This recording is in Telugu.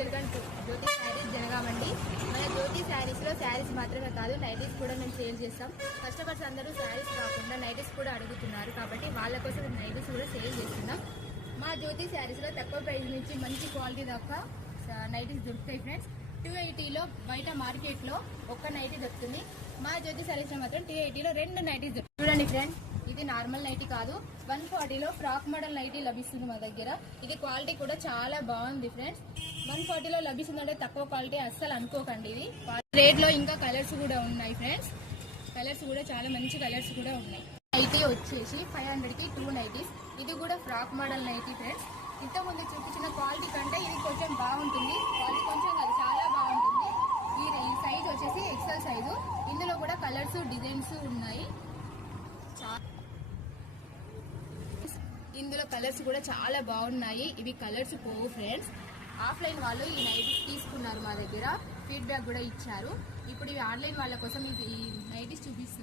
వెల్కమ్ టు జ్యోతి శారీస్ జనగామండి. మన జ్యోతి శారీస్లో శారీస్ మాత్రమే కాదు, నైటీస్ కూడా మేము సేల్ చేస్తాం. కస్టమర్స్ అందరూ శారీస్ కాకుండా నైటీస్ కూడా అడుగుతున్నారు, కాబట్టి వాళ్ళ కోసం నైటీస్ కూడా సేల్ చేస్తున్నాం. మా జ్యోతి శారీస్లో తక్కువ ప్రైస్ నుంచి మంచి క్వాలిటీ దాకా నైటీస్ దొరుకుతాయి ఫ్రెండ్స్. 280లో బయట మార్కెట్లో ఒక్క నైటీ దొరుకుతుంది. మా జ్యోతి శారీస్లో మాత్రం 280లో 2 నైటీస్ దొరుకుతాయి. చూడండి ఫ్రెండ్స్, ఇది నార్మల్ నైటీ కాదు, 140లో ఫ్రాక్ మోడల్ నైటీ లభిస్తుంది మా దగ్గర. ఇది క్వాలిటీ కూడా చాలా బాగుంది ఫ్రెండ్స్. 140లో లభిస్తుందంటే తక్కువ క్వాలిటీ అస్సలు అనుకోకండి. ఇది రేట్లో ఇంకా కలర్స్ కూడా ఉన్నాయి ఫ్రెండ్స్. కలర్స్ కూడా చాలా మంచి కలర్స్ కూడా ఉన్నాయి. నైటీ వచ్చేసి 500కి 2 నైటీస్. ఇది కూడా ఫ్రాక్ మోడల్ నైటీ ఫ్రెండ్స్. ఇంతకుముందు చూపించిన క్వాలిటీ కంటే ఇది కొంచెం బాగుంటుంది. క్వాలిటీ కొంచెం కాదు, చాలా బాగుంటుంది. ఈ సైజ్ వచ్చేసి ఎక్సెల్ సైజు. ఇందులో కూడా కలర్స్ డిజైన్స్ ఉన్నాయి. ఇందులో కలర్స్ కూడా చాలా బాగున్నాయి. ఇవి కలర్స్ పోవు ఫ్రెండ్స్. ఆఫ్లైన్ వాళ్ళు ఈ నైటీస్ తీసుకున్నారు, మా దగ్గర ఫీడ్బ్యాక్ కూడా ఇచ్చారు. ఇప్పుడు ఇవి ఆన్లైన్ వాళ్ళ కోసం ఈ నైటీస్ చూపిస్తుంది.